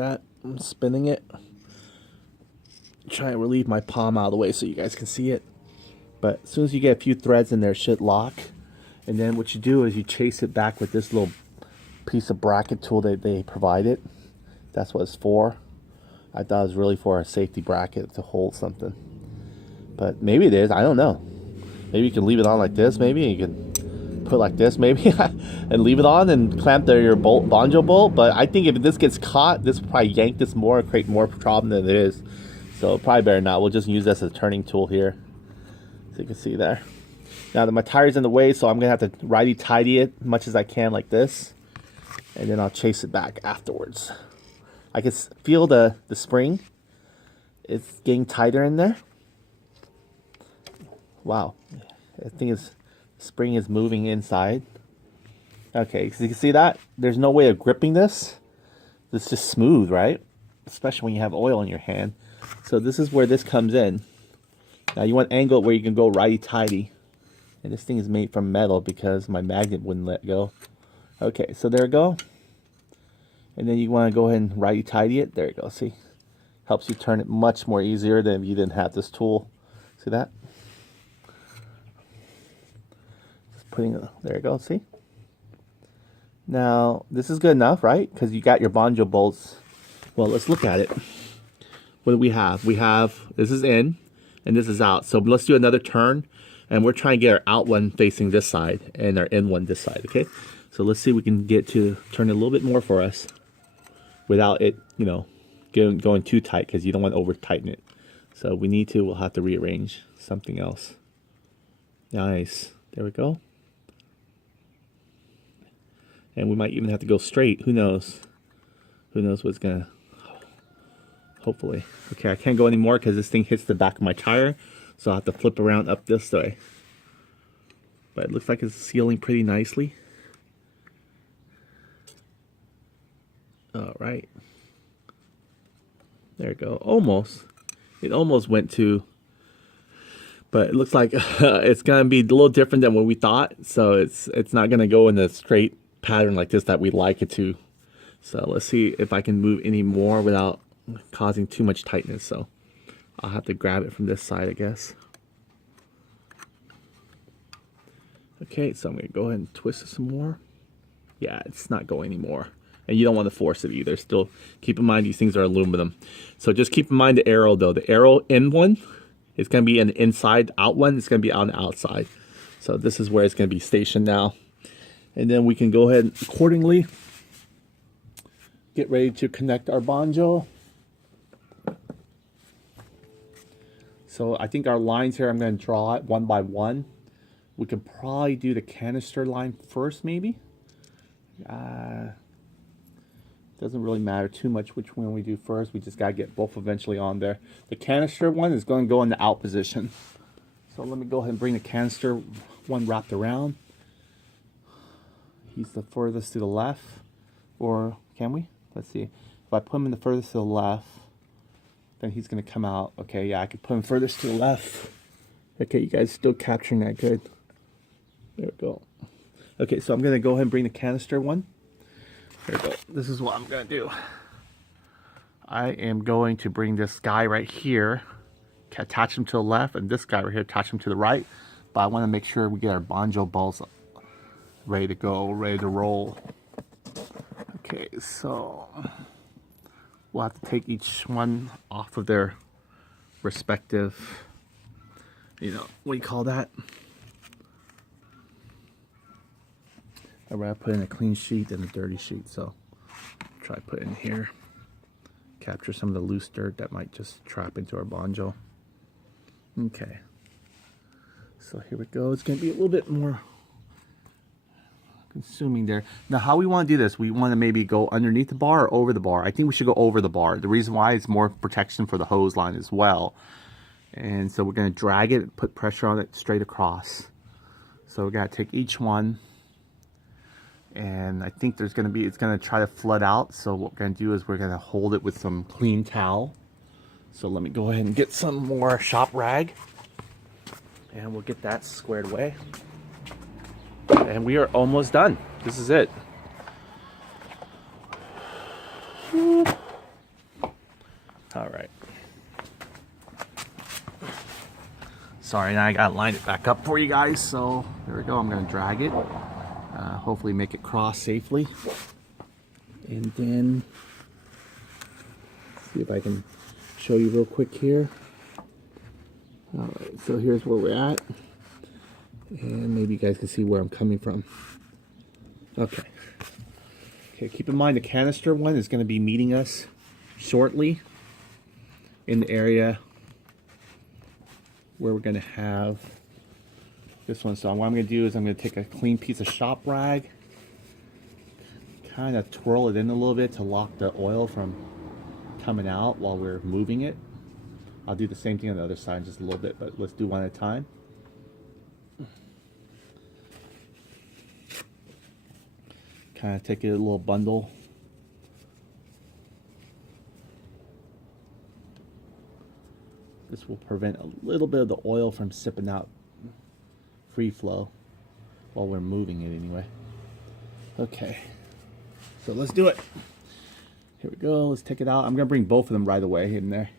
That I'm spinning it. Try to relieve my palm out of the way so you guys can see it. But as soon as you get a few threads in there, it should lock. And then what you do is you chase it back with this little piece of bracket tool that they provided. That's what it's for. I thought it was really for a safety bracket to hold something. But maybe it is, I don't know. Maybe you can leave it on like this, maybe. You can put it like this, maybe. And leave it on and clamp there your bolt, banjo bolt. But I think if this gets caught, this will probably yank this more, create more problem than it is. So probably better not. We'll just use this as a turning tool here. So you can see there. Now that my tire's in the way, so I'm gonna have to righty-tighty it as much as I can like this. And then I'll chase it back afterwards. I can feel the spring. It's getting tighter in there. Wow. I think the spring is moving inside. Okay, so you can see that? There's no way of gripping this. It's just smooth, right? Especially when you have oil in your hand. So this is where this comes in. Now you want to angle it where you can go righty-tighty. And this thing is made from metal because my magnet wouldn't let go. Okay, so there we go. And then you want to go ahead and righty-tighty it. There you go, see? Helps you turn it much more easier than if you didn't have this tool. See that? Just putting it, there you go, see? Now, this is good enough, right? Because you got your banjo bolts. Well, let's look at it. What do we have? We have, this is in, and this is out. So let's do another turn. And we're trying to get our out one facing this side and our in one this side, okay? So let's see if we can get to turn it a little bit more for us without it, you know, going too tight, because you don't want to over tighten it. So we need to, we'll have to rearrange something else. Nice, there we go. And we might even have to go straight, who knows? Who knows what's gonna, hopefully. Okay, I can't go anymore because this thing hits the back of my tire. So I'll have to flip around up this way. But it looks like it's sealing pretty nicely. All right. There we go. Almost. It almost went to, but it looks like it's gonna be a little different than what we thought. So it's not gonna go in a straight pattern like this that we'd like it to. So let's see if I can move any more without causing too much tightness. So I'll have to grab it from this side, I guess. Okay, so I'm gonna go ahead and twist it some more. Yeah, it's not going anymore. And you don't want to force it either. Still, keep in mind these things are aluminum. So just keep in mind the arrow though. The arrow in one is gonna be an inside, out one, it's gonna be on the outside. So this is where it's gonna be stationed now. And then we can go ahead and accordingly get ready to connect our banjo. So I think our lines here, I'm going to draw it one by one. We can probably do the canister line first, maybe. Doesn't really matter too much which one we do first. We just got to get both eventually on there. The canister one is going to go in the out position. So let me go ahead and bring the canister one wrapped around. He's the furthest to the left. Or can we? Let's see. If I put him in the furthest to the left, then he's going to come out. Okay, yeah, I could put him furthest to the left. Okay, you guys still capturing that good. There we go. Okay, so I'm going to go ahead and bring the canister one. There we go. This is what I'm going to do. I am going to bring this guy right here, attach him to the left, and this guy right here, attach him to the right. But I want to make sure we get our banjo balls ready to go, ready to roll. Okay, so we'll have to take each one off of their respective, you know, what do you call that? I'd rather put in a clean sheet than a dirty sheet, so try to put in here. Capture some of the loose dirt that might just trap into our banjo. Okay, so here we go. It's going to be a little bit more consuming there. Now how we want to do this, we want to maybe go underneath the bar or over the bar. I think we should go over the bar. The reason why is more protection for the hose line as well. And so we're going to drag it, put pressure on it straight across. So we got to take each one, and I think there's going to be, it's going to try to flood out. So what we're going to do is we're going to hold it with some clean towel. So let me go ahead and get some more shop rag, and we'll get that squared away. And we are almost done. This is it. All right. Sorry, now I gotta line it back up for you guys. So there we go. I'm gonna drag it. Hopefully make it cross safely. And then see if I can show you real quick here. All right, so here's where we're at. And maybe you guys can see where I'm coming from. Okay. Okay, keep in mind the canister one is gonna be meeting us shortly in the area where we're going to have this one. So what I'm going to do is I'm going to take a clean piece of shop rag, kind of twirl it in a little bit to lock the oil from coming out while we're moving it. I'll do the same thing on the other side just a little bit, but let's do one at a time. Kind of take it a little bundle. This will prevent a little bit of the oil from sipping out free flow while we're moving it anyway. Okay, so let's do it. Here we go, let's take it out. I'm gonna bring both of them right away in there.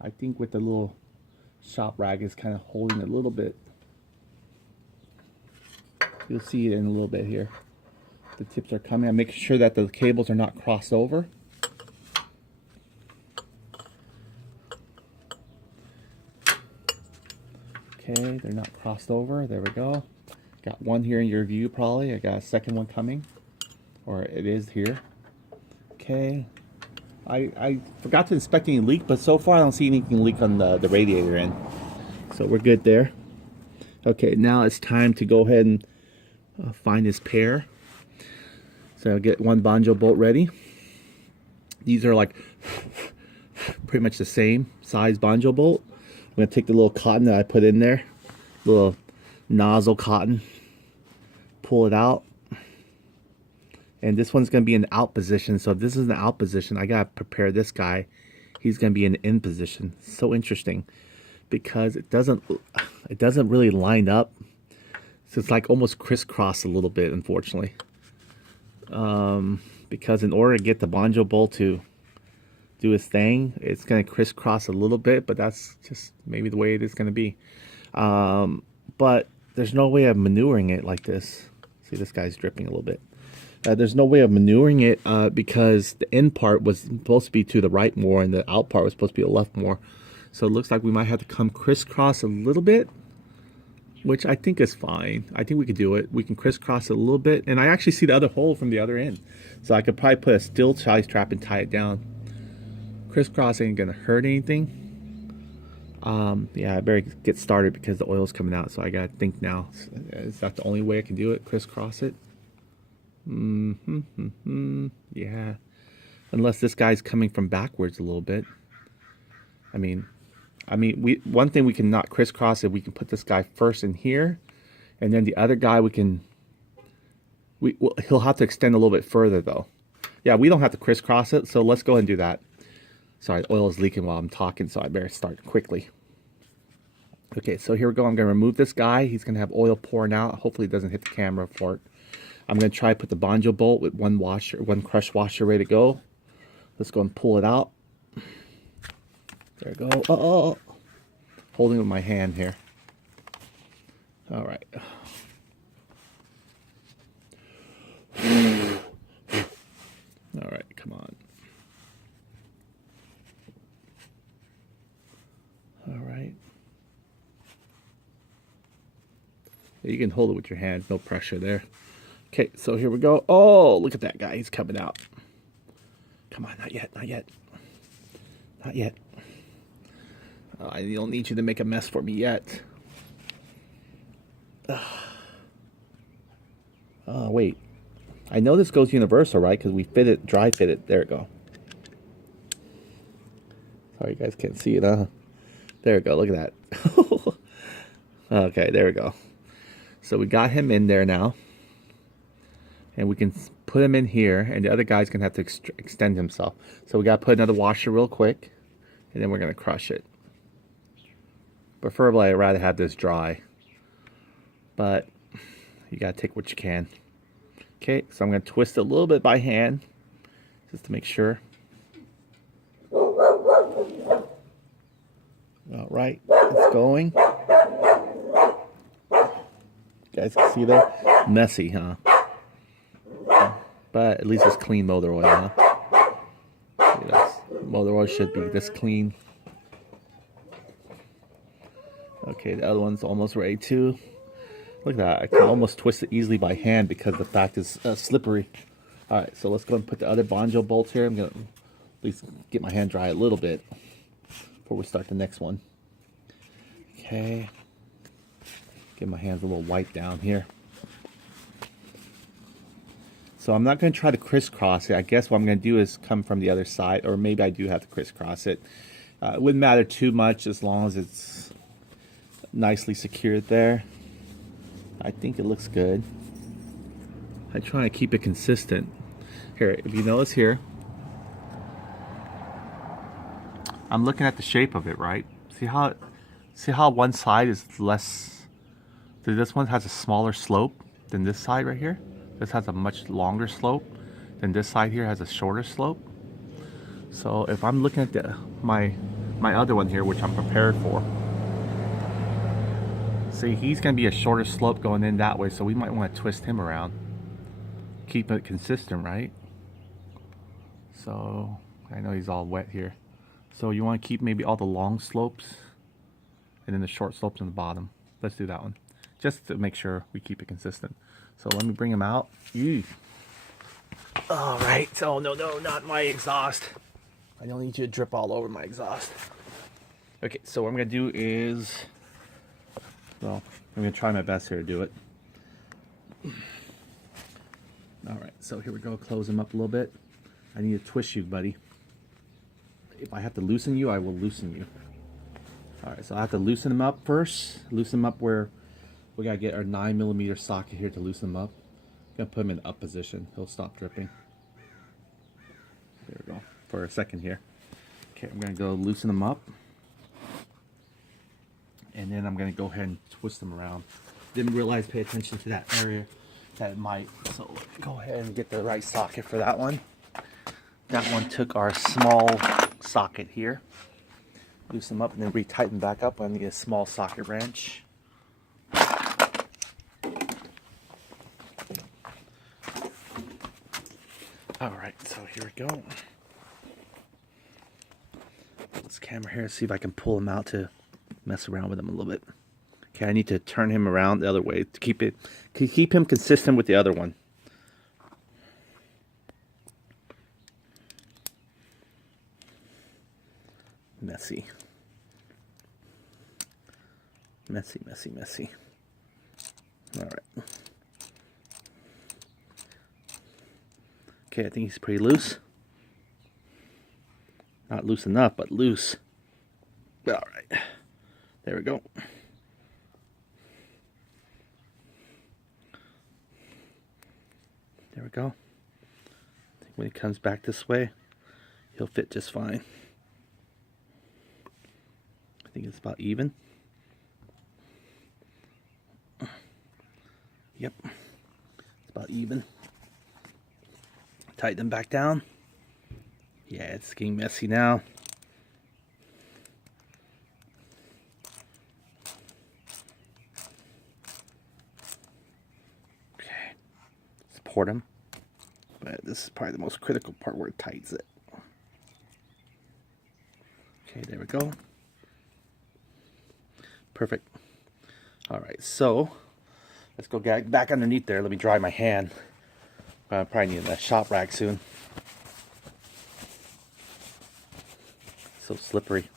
I think with the little shop rag is kind of holding it a little bit. You'll see it in a little bit here. The tips are coming. I'm making sure that the cables are not crossed over. Okay, they're not crossed over. There we go. Got one here in your view probably. I got a second one coming. Or it is here. Okay. I forgot to inspect any leak, but so far I don't see anything leak on the radiator end. So we're good there. Okay, now it's time to go ahead and find this pair. So I'll get one banjo bolt ready. These are like pretty much the same size banjo bolt. I'm going to take the little cotton that I put in there, little nozzle cotton, pull it out. And this one's going to be in the out position. So if this is the out position, I got to prepare this guy. He's going to be in the in position. So interesting because it doesn't really line up. So it's like almost crisscross a little bit, unfortunately. Because in order to get the banjo bolt to do his thing, it's going to crisscross a little bit, but that's just maybe the way it is going to be. But there's no way of maneuvering it like this. See, this guy's dripping a little bit. There's no way of maneuvering it because the in part was supposed to be to the right more and the out part was supposed to be the left more. So it looks like we might have to come crisscross a little bit, which I think is fine. I think we could do it. We can crisscross it a little bit. And I actually see the other hole from the other end. So I could probably put a steel tie strap and tie it down. Crisscross ain't gonna hurt anything. Yeah, I better get started because the oil's coming out. So I gotta think now. Is that the only way I can do it? Crisscross it? Yeah. Unless this guy's coming from backwards a little bit. I mean, one thing we can not crisscross it. We can put this guy first in here, and then the other guy he'll have to extend a little bit further though. Yeah, we don't have to crisscross it, so let's go ahead and do that. Sorry, the oil is leaking while I'm talking, so I better start quickly. Okay, so here we go. I'm gonna remove this guy. He's gonna have oil pouring out. Hopefully it doesn't hit the camera for it. I'm gonna try to put the banjo bolt with one crush washer ready to go. Let's go and pull it out. There we go. Oh. Holding it with my hand here. All right. All right, come on. All right. You can hold it with your hands, no pressure there. Okay, so here we go. Oh, look at that guy. He's coming out. Come on, not yet, not yet. Not yet. I don't need you to make a mess for me yet. Oh, wait. I know this goes universal, right? Because we dry fit it. There we go. Sorry, you guys can't see it, huh? There we go. Look at that. Okay, there we go. So we got him in there now. And we can put him in here. And the other guy's going to have to extend himself. So we got to put another washer real quick. And then we're going to crush it. Preferably, I'd rather have this dry. But you got to take what you can. Okay, so I'm going to twist it a little bit by hand. Just to make sure. going. You guys can see there? Messy, huh? But at least it's clean motor oil, huh? Motor oil should be this clean. Okay, the other one's almost ready too. Look at that. I can almost twist it easily by hand because the fact is slippery. Alright, so let's go and put the other banjo bolts here. I'm going to at least get my hand dry a little bit before we start the next one. Okay. Get my hands a little wiped down here. So I'm not going to try to crisscross it. I guess what I'm going to do is come from the other side, or maybe I do have to crisscross it. It wouldn't matter too much as long as it's nicely secured there. I think it looks good. I try to keep it consistent. Here, if you notice here, I'm looking at the shape of it, right? See how one side is less. This one has a smaller slope than this side right here. This has a much longer slope, and this side here has a shorter slope. So if I'm looking at my other one here, which I'm prepared for, see, he's going to be a shorter slope going in that way, so we might want to twist him around. Keep it consistent, right? So I know he's all wet here. So you want to keep maybe all the long slopes and then the short slopes in the bottom. Let's do that one, just to make sure we keep it consistent. So let me bring him out. Ew. All right. Oh, no, not my exhaust. I don't need you to drip all over my exhaust. Okay, so what I'm going to do is, well, I'm going to try my best here to do it. All right, so here we go. Close him up a little bit. I need to twist you, buddy. If I have to loosen you, I will loosen you. All right, so I have to loosen him up first. Loosen him up where we got to get our 9mm socket here to loosen him up. I'm going to put him in the up position. He'll stop dripping. There we go. For a second here. Okay, I'm going to go loosen him up. And then I'm going to go ahead and twist him around. Didn't realize, pay attention to that area that it might. So go ahead and get the right socket for that one. That one took our small socket here. Loosen them up and then retighten back up. I'm going to get a small socket wrench. Alright, so here we go. Put this camera here, see if I can pull him out to mess around with him a little bit. Okay, I need to turn him around the other way to keep him consistent with the other one. Messy. Messy, messy, messy. Alright. Okay, I think he's pretty loose. Not loose enough, but loose. Alright. There we go. There we go. I think when he comes back this way, he'll fit just fine. I think it's about even. Yep. It's about even. Tighten them back down. Yeah, it's getting messy now. Okay. Support them. But this is probably the most critical part where it tightens it. Okay, there we go. Perfect. Alright, so let's go get back underneath there. Let me dry my hand. I probably need a shop rack soon. So slippery.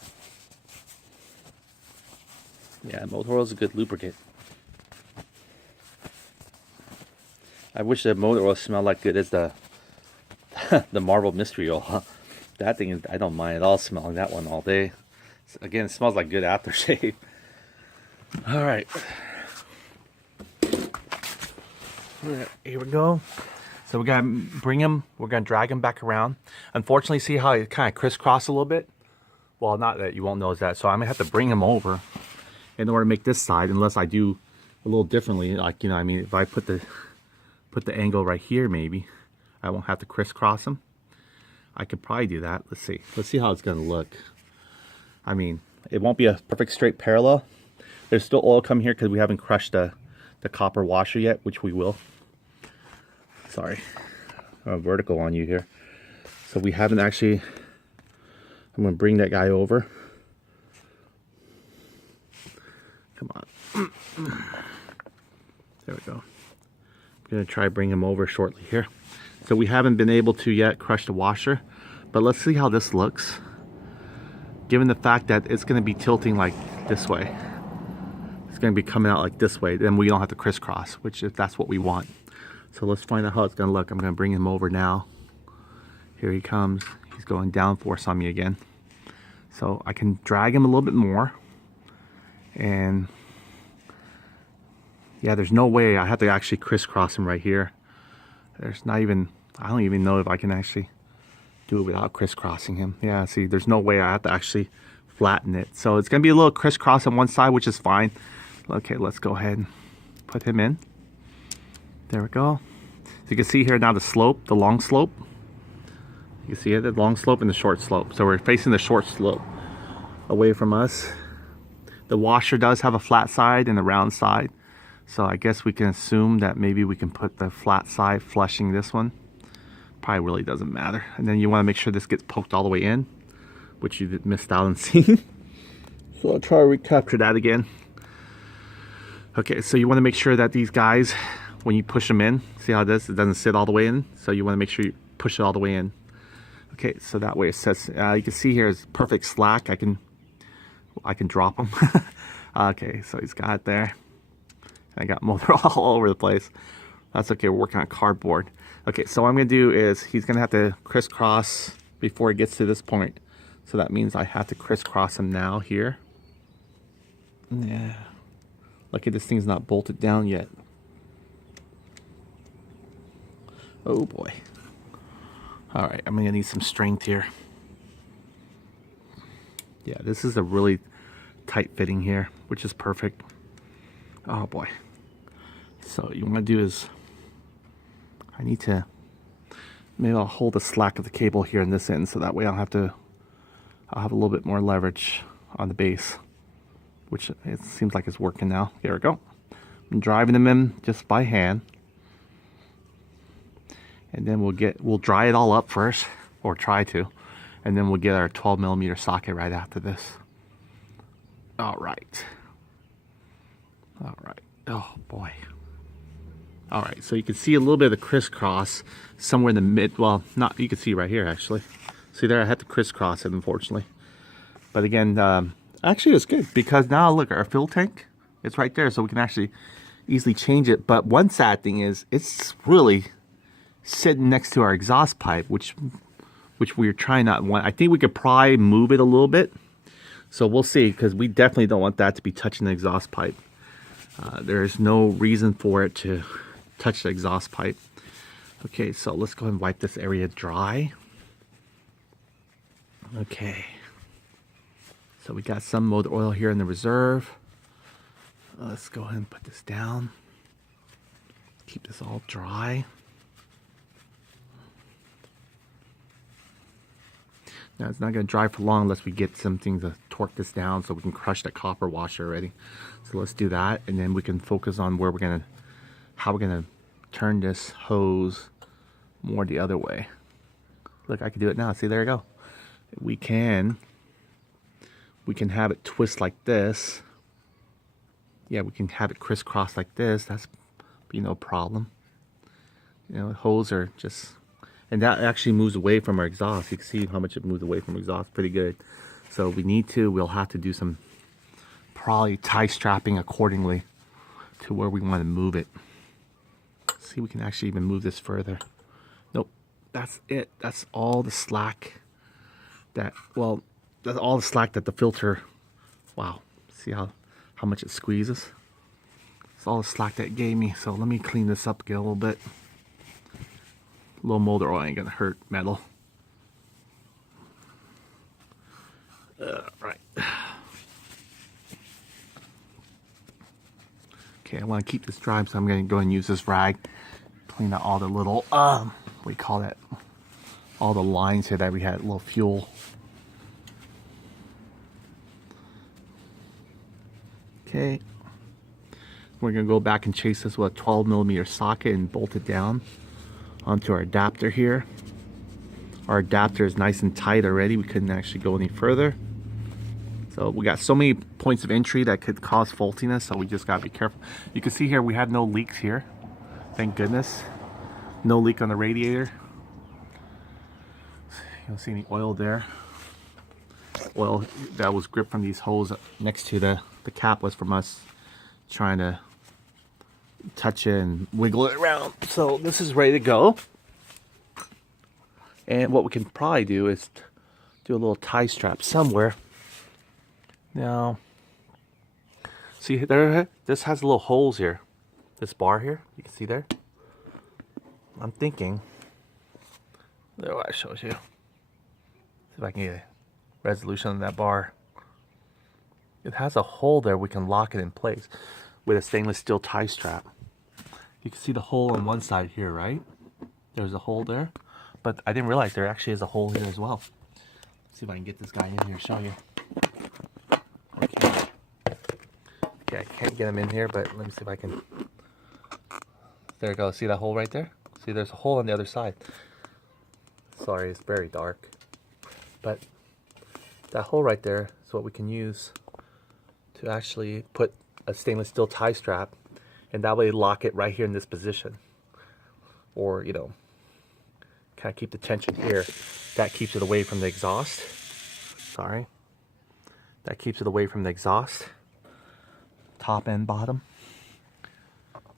Yeah, motor oil is a good lubricant. I wish the motor oil smelled like good as the the Marvel Mystery Oil. Huh? That thing is, I don't mind at all smelling that one all day. Again, it smells like good aftershave. All right. Here we go. So we're gonna bring him. We're gonna drag him back around. Unfortunately, see how it kind of crisscross a little bit. Well, not that you won't notice that. So I'm gonna have to bring him over in order to make this side, unless I do a little differently. Like, you know, I mean, if I put the angle right here, maybe I won't have to crisscross him. I could probably do that. Let's see how it's gonna look. I mean, It won't be a perfect straight parallel. There's still oil coming here because we haven't crushed the copper washer yet, which we will. Sorry, I'm vertical on you here. So we haven't actually, I'm gonna bring that guy over. Come on. There we go. I'm gonna try bring him over shortly here. So we haven't been able to yet crush the washer, but let's see how this looks. Given the fact that it's gonna be tilting like this way. It's gonna be coming out like this way, then we don't have to crisscross, which if that's what we want. So let's find out how it's gonna look. I'm gonna bring him over now. Here he comes. He's going down force on me again. So I can drag him a little bit more. And yeah, there's no way I have to actually crisscross him right here. There's not even, I don't even know if I can actually do it without crisscrossing him. Yeah, see, there's no way I have to actually flatten it. So it's gonna be a little crisscross on one side, which is fine. Okay, let's go ahead and put him in. There we go. So you can see here now the slope, the long slope. You can see it, the long slope and the short slope. So we're facing the short slope away from us. The washer does have a flat side and a round side. So I guess we can assume that maybe we can put the flat side flushing this one. Probably really doesn't matter. And then you want to make sure this gets poked all the way in, which you missed out on seeing. So I'll try to recapture that again. Okay, so you want to make sure that these guys, when you push them in, see how this, it doesn't sit all the way in. So you want to make sure you push it all the way in. Okay, so that way it sets, you can see here is perfect slack. I can drop him. Okay, so he's got it there. I got motor all over the place. That's okay, we're working on cardboard. Okay, so what I'm gonna do is he's gonna have to crisscross before he gets to this point. So that means I have to crisscross him now here. Yeah. Lucky this thing's not bolted down yet. Oh boy. All right, I'm gonna need some strength here. Yeah, this is a really tight fitting here, which is perfect. Oh boy. So you wanna do is, I need to, maybe I'll hold the slack of the cable here in this end so that way I'll have a little bit more leverage on the base, which it seems like it's working now. There we go. I'm driving them in just by hand. And then we'll dry it all up first, or try to, and then we'll get our 12mm socket right after this. All right. All right. Oh boy. All right, so you can see a little bit of the crisscross somewhere in the mid, well, not, you can see right here actually. See there, I had to crisscross it unfortunately. But again, actually it's good because now look, our fuel tank, it's right there, so we can actually easily change it. But one sad thing is it's really sitting next to our exhaust pipe, which we're trying not want. I think we could probably move it a little bit. So we'll see, because we definitely don't want that to be touching the exhaust pipe. There's no reason for it to touch the exhaust pipe. Okay, so let's go ahead and wipe this area dry. Okay. So we got some motor oil here in the reserve. Let's go ahead and put this down. Keep this all dry. Now it's not going to dry for long unless we get something to torque this down so we can crush that copper washer already. So let's do that, and then we can focus on where we're gonna, how we're gonna turn this hose more the other way. Look, I can do it now. See, there you go. We can have it twist like this. Yeah, we can have it crisscross like this. That's be no problem. You know, hose are just, and that actually moves away from our exhaust. You can see how much it moves away from exhaust, pretty good. So we need to, we'll have to do some probably tie strapping accordingly to where we want to move it. See, we can actually even move this further. Nope, that's it. That's all the slack that, well, that's all the slack that the filter, wow, see how much it squeezes? It's all the slack that it gave me. So let me clean this up again a little bit. Low motor oil ain't gonna hurt metal. Right. Okay, I want to keep this dry, so I'm going to go and use this rag, clean out all the little, what do you call that? All the lines here that we had, little fuel. Okay. We're going to go back and chase this with a 12mm socket and bolt it down onto our adapter here. Our adapter is nice and tight already. We couldn't actually go any further. So we got so many points of entry that could cause faultiness, so we just got to be careful. You can see here we have no leaks here. Thank goodness. No leak on the radiator. You don't see any oil there. Oil that was gripped from these holes next to the cap was from us trying to touch it and wiggle it around. So this is ready to go. And what we can probably do is do a little tie strap somewhere. Now, see there, this has little holes here. This bar here, you can see there. I'm thinking, there I showed you. See if I can get a resolution on that bar. It has a hole there, we can lock it in place with a stainless steel tie strap. You can see the hole on one side here, right? There's a hole there, but I didn't realize there actually is a hole here as well. Let's see if I can get this guy in here and show you. Okay, I can't get him in here, but let me see if I can. There we go. See that hole right there? See, there's a hole on the other side. Sorry, it's very dark. But that hole right there is what we can use to actually put a stainless steel tie strap, and that way lock it right here in this position. Or, you know, kind of keep the tension here. That keeps it away from the exhaust. Sorry. That keeps it away from the exhaust. Top and bottom.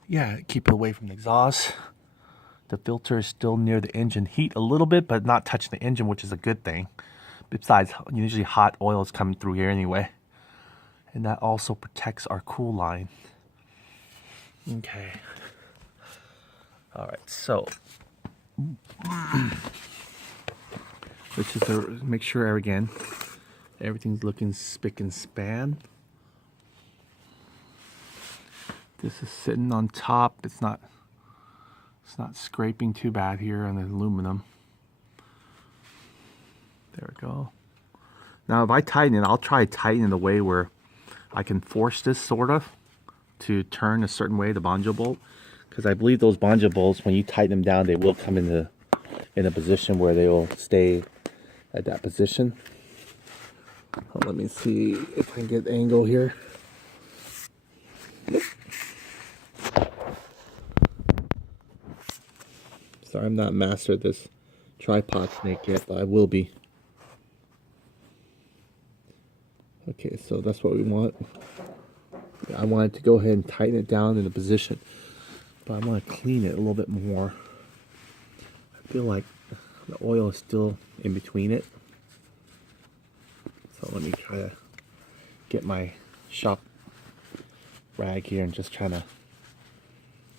Yeah, keep it away from the exhaust. The filter is still near the engine. Heat a little bit, but not touching the engine, which is a good thing. Besides, usually hot oil is coming through here anyway. And that also protects our cool line. Okay. Alright, so let's just make sure again everything's looking spick and span. This is sitting on top. It's not scraping too bad here on the aluminum. There we go. Now if I tighten it, I'll try to tighten it in a way where I can force this sort of to turn a certain way, the banjo bolt. Because I believe those banjo bolts, when you tighten them down, they will come in a position where they will stay at that position. Let me see if I can get the angle here. Yep. Sorry, I'm not master at this tripod snake yet, but I will be. Okay, so that's what we want. I wanted to go ahead and tighten it down in a position, but I want to clean it a little bit more. I feel like the oil is still in between it. So let me try to get my shop rag here and just try to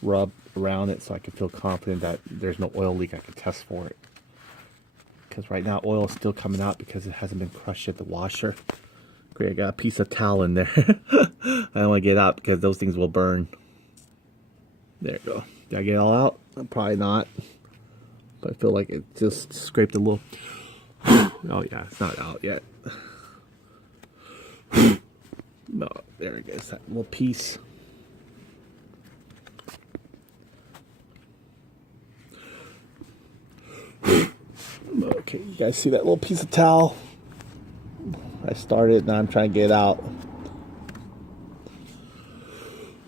rub around it so I can feel confident that there's no oil leak. I can test for it. Because right now oil is still coming out because it hasn't been crushed at the washer. Great, I got a piece of towel in there. I don't want to get out because those things will burn. There you go. Did I get it all out? Probably not. But I feel like it just scraped a little. Oh yeah, it's not out yet. No, there it is. That little piece. Okay, you guys see that little piece of towel? I started, now I'm trying to get it out.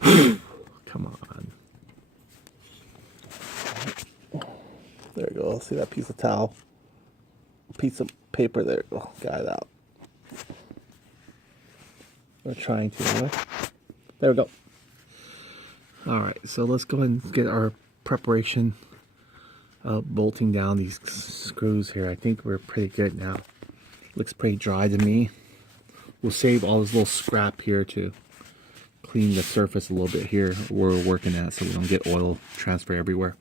Come on. There you go. See that piece of towel? Piece of paper there. Oh, got it out. We're trying to anyway. There we go. Alright, so let's go ahead and get our preparation of bolting down these screws here. I think we're pretty good now. Looks pretty dry to me. We'll save all this little scrap here to clean the surface a little bit here where we're working at so we don't get oil transfer everywhere.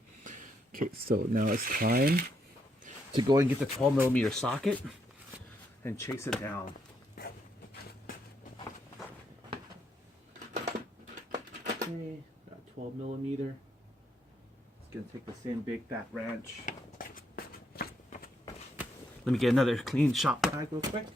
Okay, so now it's time to go and get the 12mm socket and chase it down. Okay, got 12mm. It's gonna take the same big fat wrench. Let me get another clean shop rag real quick.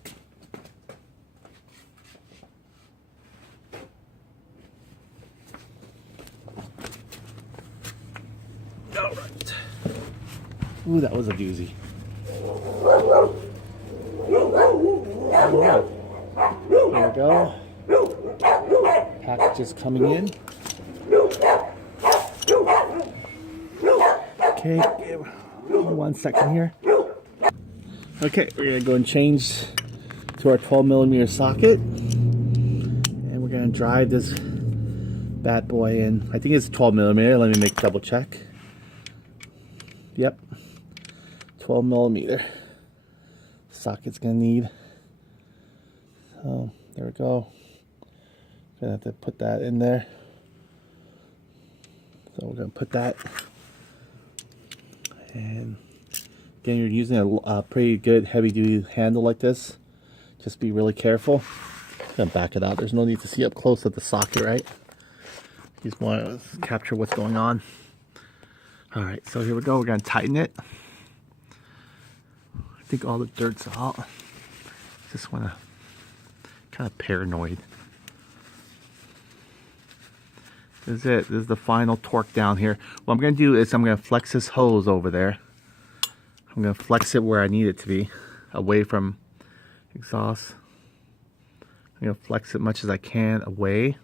Ooh, that was a doozy. There we go. Package is coming in. Okay, 1 second here. Okay, we're gonna go and change to our 12mm socket, and we're gonna drive this bad boy in. I think it's 12mm. Let me make double check. Yep, 12mm socket's gonna need. So there we go. Gonna have to put that in there. So we're gonna put that, and again, you're using a pretty good heavy-duty handle like this. Just be really careful. I'm gonna back it out. There's no need to see up close at the socket, right? You just want to capture what's going on. All right, so here we go. We're gonna tighten it. I think all the dirt's out. Just wanna kind of paranoid. This is it. This is the final torque down here. What I'm gonna do is I'm gonna flex this hose over there. I'm gonna flex it where I need it to be, away from exhaust. I'm gonna flex it much as I can away.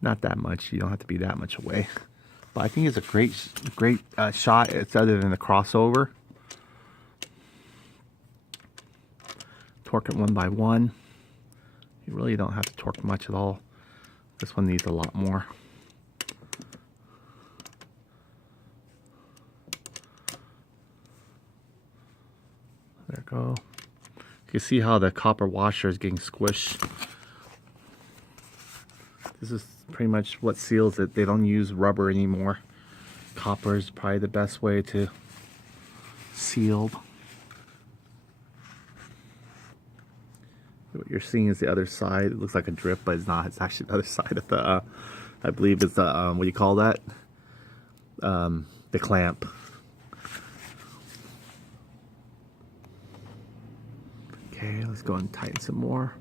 Not that much. You don't have to be that much away. But I think it's a great shot. It's other than the crossover. Torque it 1 by 1. You really don't have to torque much at all. This one needs a lot more. There we go. You can see how the copper washer is getting squished. This is pretty much what seals it. They don't use rubber anymore. Copper is probably the best way to seal. What you're seeing is the other side. It looks like a drip, but it's not. It's actually the other side of the, I believe it's the, what do you call that? The clamp. Okay, let's go and tighten some more.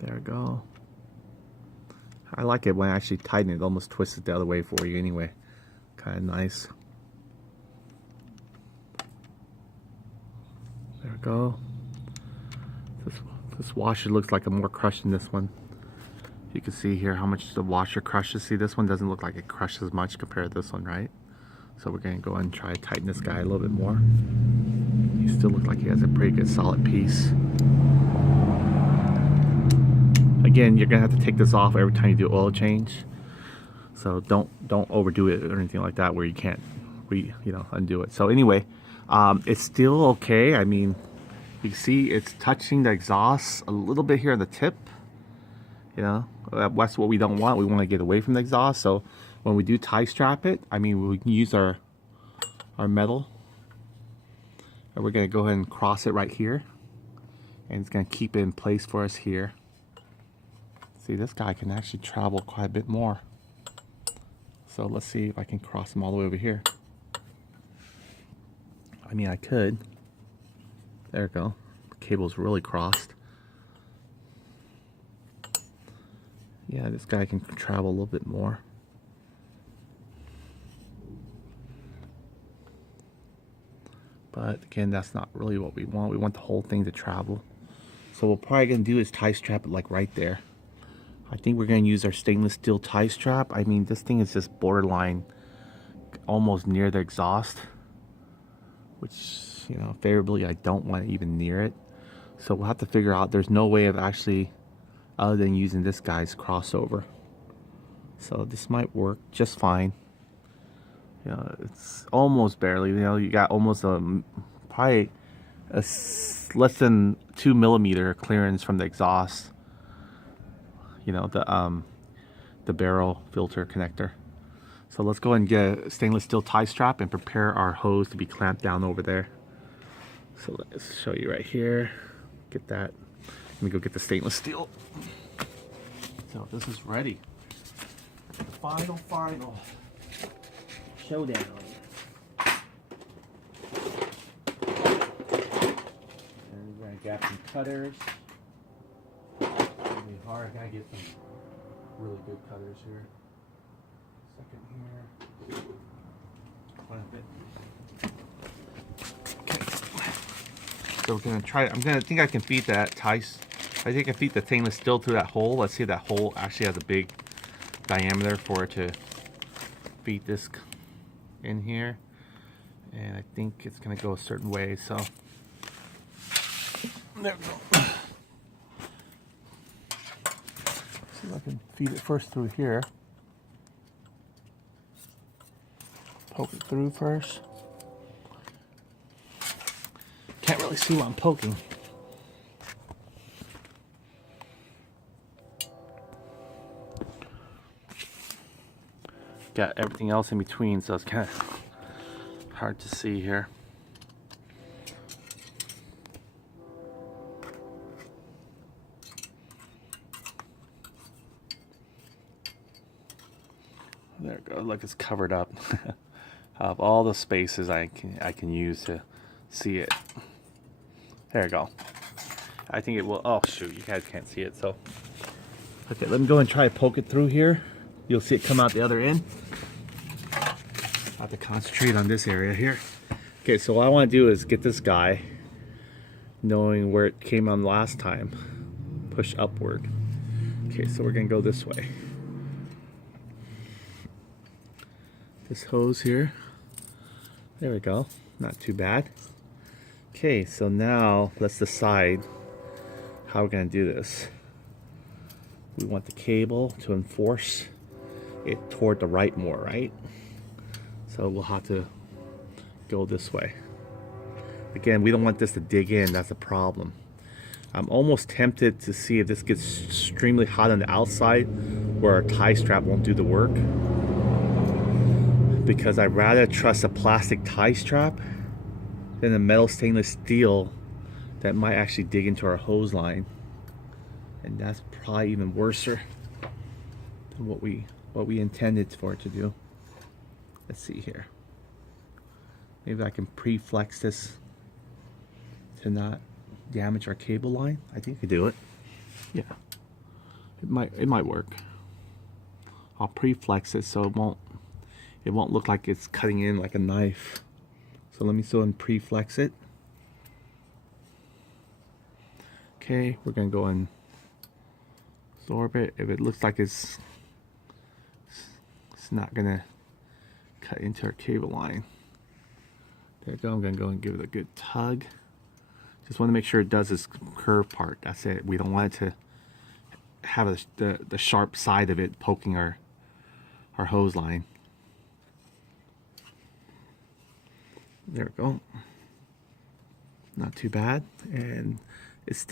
There we go. I like it when I actually tighten it. It almost twists it the other way for you anyway. Kind of nice. There we go. This washer looks like a more crushed than this one. You can see here how much the washer crushes. See, this one doesn't look like it crushes much compared to this one, right? So we're going to go and try to tighten this guy a little bit more. He still looks like he has a pretty good solid piece. Again, you're going to have to take this off every time you do oil change. So don't overdo it or anything like that where you can't undo it. So anyway, it's still okay. I mean, you can see it's touching the exhaust a little bit here on the tip. You know, that's what we don't want. We want to get away from the exhaust. So when we do tie strap it, I mean, we can use our metal. And we're going to go ahead and cross it right here. And it's going to keep it in place for us here. See, this guy can actually travel quite a bit more. So let's see if I can cross him all the way over here. I mean, I could. There we go. The cable's really crossed. Yeah, this guy can travel a little bit more. But again, that's not really what we want. We want the whole thing to travel. So what we're probably going to do is tie strap it like right there. I think we're going to use our stainless steel tie strap. I mean, this thing is just borderline almost near the exhaust. Which, you know, favorably, I don't want it even near it. So we'll have to figure out, there's no way of actually, other than using this guy's crossover. So this might work just fine. You know, it's almost barely, you know, you got almost probably less than 2 millimeter clearance from the exhaust. You know, the barrel filter connector. So let's go and get a stainless steel tie strap and prepare our hose to be clamped down over there. So let's show you right here. Get that. Let me go get the stainless steel. So this is ready. The final showdown. And we're gonna grab some cutters. It's gonna be hard. I gotta get some really good cutters here. Second here. quite a bit. Okay. So we're gonna try. I think I can feed that ties. I think I can feed the stainless steel through that hole. Let's see if that hole actually has a big diameter for it to feed this in here. And I think it's gonna go a certain way. So there we go. See if I can feed it first through here. Poke it through first. Can't really see what I'm poking. Got everything else in between, so it's kind of hard to see here. There we go. Look, it's covered up. Of all the spaces I can use to see it. There we go. I think it will. Oh shoot, you guys can't see it. So okay, let me go and try to poke it through here. You'll see it come out the other end. I have to concentrate on this area here. Okay, so what I want to do is get this guy, knowing where it came on last time, push upward. Okay, so we're gonna go this way. This hose here. There we go. Not too bad. Okay, so now let's decide how we're gonna do this. We want the cable to enforce it toward the right more, right? So we'll have to go this way. Again, we don't want this to dig in, that's a problem. I'm almost tempted to see if this gets extremely hot on the outside where our tie strap won't do the work. Because I'd rather trust a plastic tie strap than a metal stainless steel that might actually dig into our hose line. And that's probably even worse than what we intended for it to do. Let's see here. Maybe I can pre-flex this to not damage our cable line. I think I could do it. Yeah, it might work. I'll pre-flex it so it won't look like it's cutting in like a knife. So let me go and pre-flex it. Okay, we're gonna go and absorb it. If it looks like it's not gonna cut into our cable line, there we go. I'm gonna go and give it a good tug. Just want to make sure it does this curve part. That's it. We don't want it to have the sharp side of it poking our hose line. There we go. Not too bad. And it's